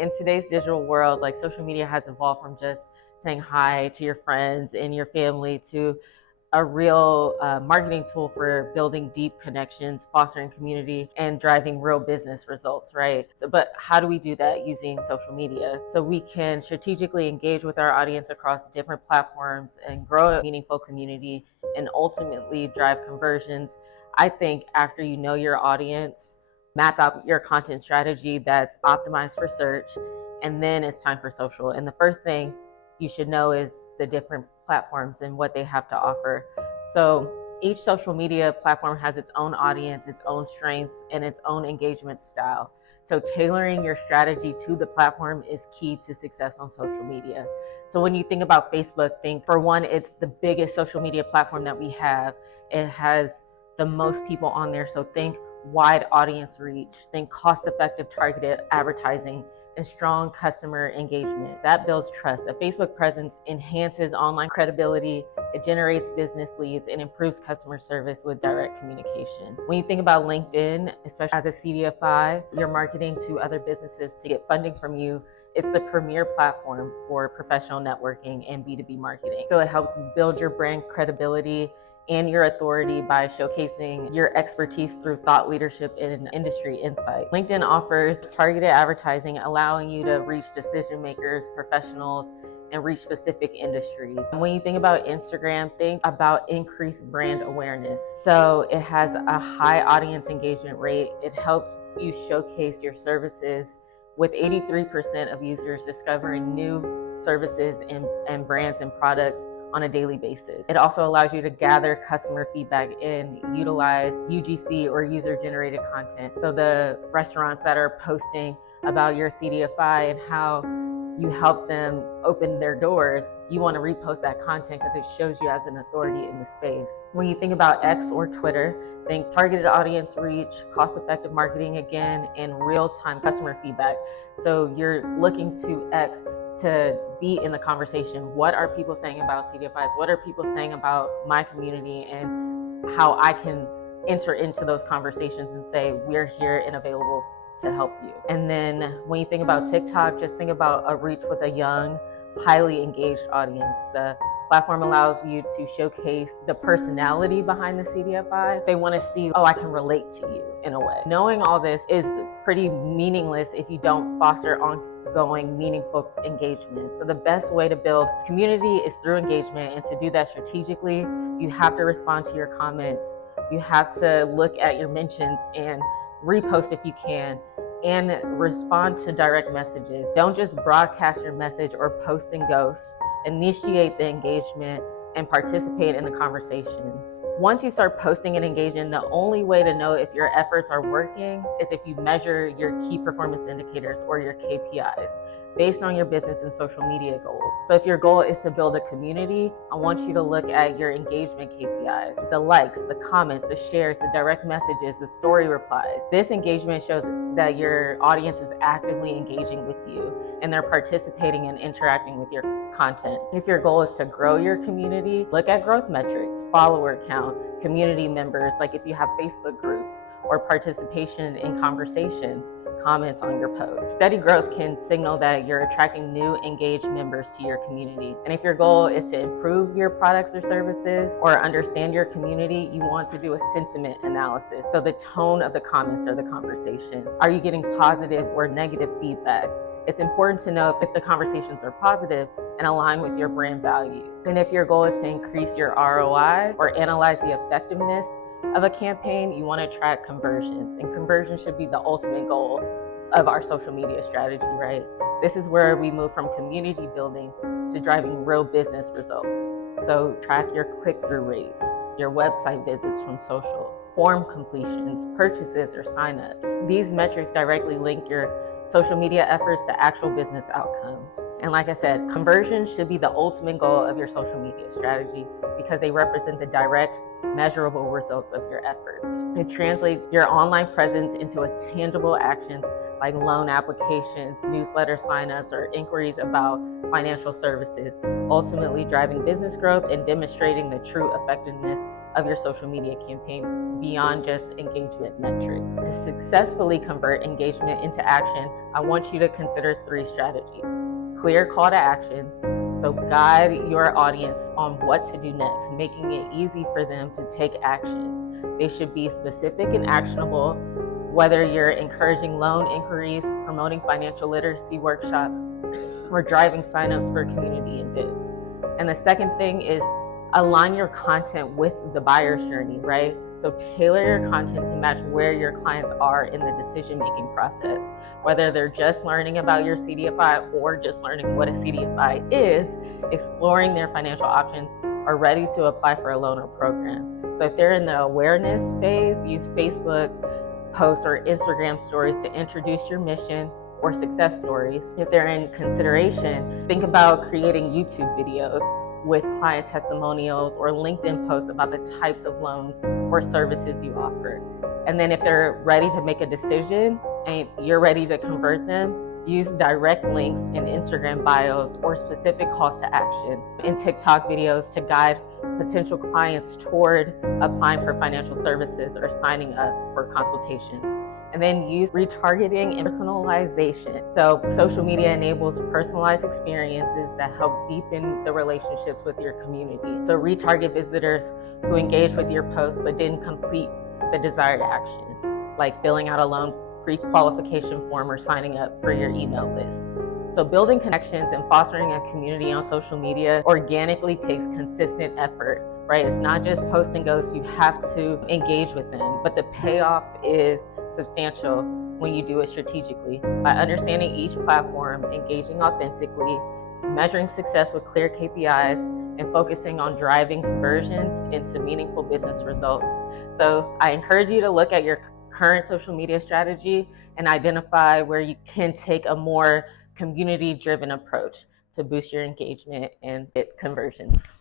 In today's digital world, like social media has evolved from just saying hi to your friends and your family to a real marketing tool for building deep connections, fostering community, and driving real business results, right? So, but how do we do that using social media? So we can strategically engage with our audience across different platforms and grow a meaningful community and ultimately drive conversions. I think after you know your audience, map out your content strategy that's optimized for search, and then it's time for social. And the first thing you should know is the different platforms and what they have to offer. So each social media platform has its own audience, its own strengths, and its own engagement style. So tailoring your strategy to the platform is key to success on social media. So when you think about Facebook, think for one, it's the biggest social media platform that we have. It has the most people on there. So think wide audience reach, think cost-effective targeted advertising, and strong customer engagement. That builds trust. A Facebook presence enhances online credibility, it generates business leads, and improves customer service with direct communication. When you think about LinkedIn, especially as a CDFI, you're marketing to other businesses to get funding from you. It's the premier platform for professional networking and B2B marketing. So it helps build your brand credibility and your authority by showcasing your expertise through thought leadership and industry insight. LinkedIn offers targeted advertising, allowing you to reach decision makers, professionals, and reach specific industries. When you think about Instagram, think about increased brand awareness. So it has a high audience engagement rate. It helps you showcase your services with 83% of users discovering new services and brands and products on a daily basis. It also allows you to gather customer feedback and utilize UGC or user-generated content. So the restaurants that are posting about your CDFI and how you help them open their doors, you want to repost that content because it shows you as an authority in the space. When you think about X or Twitter, think targeted audience reach, cost-effective marketing again, and real-time customer feedback. So you're looking to X to be in the conversation. What are people saying about CDFIs? What are people saying about my community, and how I can enter into those conversations and say, we're here and available to help you. And then when you think about TikTok, just think about a reach with a young, highly engaged audience. The platform allows you to showcase the personality behind the CDFI. They want to see, oh, I can relate to you in a way. Knowing all this is pretty meaningless if you don't foster ongoing, meaningful engagement. So the best way to build community is through engagement, and to do that strategically, you have to respond to your comments. You have to look at your mentions and repost if you can, and respond to direct messages. Don't just broadcast your message or post and ghost. Initiate the engagement and participate in the conversations. Once you start posting and engaging, the only way to know if your efforts are working is if you measure your key performance indicators or your KPIs based on your business and social media goals. So if your goal is to build a community, I want you to look at your engagement KPIs, the likes, the comments, the shares, the direct messages, the story replies. This engagement shows that your audience is actively engaging with you and they're participating and interacting with your content. If your goal is to grow your community, look at growth metrics, follower count, community members, like if you have Facebook groups, or participation in conversations, comments on your posts. Steady growth can signal that you're attracting new engaged members to your community. And if your goal is to improve your products or services or understand your community, you want to do a sentiment analysis. So the tone of the comments or the conversation. Are you getting positive or negative feedback? It's important to know if the conversations are positive and align with your brand values. And if your goal is to increase your ROI or analyze the effectiveness of a campaign, you want to track conversions. And conversions should be the ultimate goal of our social media strategy, right? This is where we move from community building to driving real business results. So track your click-through rates, your website visits from social, form completions, purchases, or signups. These metrics directly link your social media efforts to actual business outcomes. And like I said, conversion should be the ultimate goal of your social media strategy because they represent the direct, measurable results of your efforts. It translates your online presence into a tangible actions like loan applications, newsletter signups, or inquiries about financial services, ultimately driving business growth and demonstrating the true effectiveness of your social media campaign beyond just engagement metrics. To successfully convert engagement into action, I want you to consider 3 strategies. Clear call to actions, so guide your audience on what to do next, making it easy for them to take actions. They should be specific and actionable, whether you're encouraging loan inquiries, promoting financial literacy workshops, or driving signups for community events. And the second thing is align your content with the buyer's journey, right? So tailor your content to match where your clients are in the decision-making process. Whether they're just learning about your CDFI or just learning what a CDFI is, exploring their financial options, are ready to apply for a loan or program. So if they're in the awareness phase, use Facebook posts or Instagram stories to introduce your mission or success stories. If they're in consideration, think about creating YouTube videos with client testimonials or LinkedIn posts about the types of loans or services you offer. And then if they're ready to make a decision and you're ready to convert them, use direct links in Instagram bios or specific calls to action in TikTok videos to guide potential clients toward applying for financial services or signing up for consultations. And then use retargeting and personalization. So social media enables personalized experiences that help deepen the relationships with your community. So retarget visitors who engaged with your post but didn't complete the desired action, like filling out a loan pre-qualification form or signing up for your email list. So building connections and fostering a community on social media organically takes consistent effort, right? It's not just post and goes, you have to engage with them, but the payoff is substantial when you do it strategically. By understanding each platform, engaging authentically, measuring success with clear KPIs, and focusing on driving conversions into meaningful business results. So I encourage you to look at your current social media strategy and identify where you can take a more community-driven approach to boost your engagement and get conversions.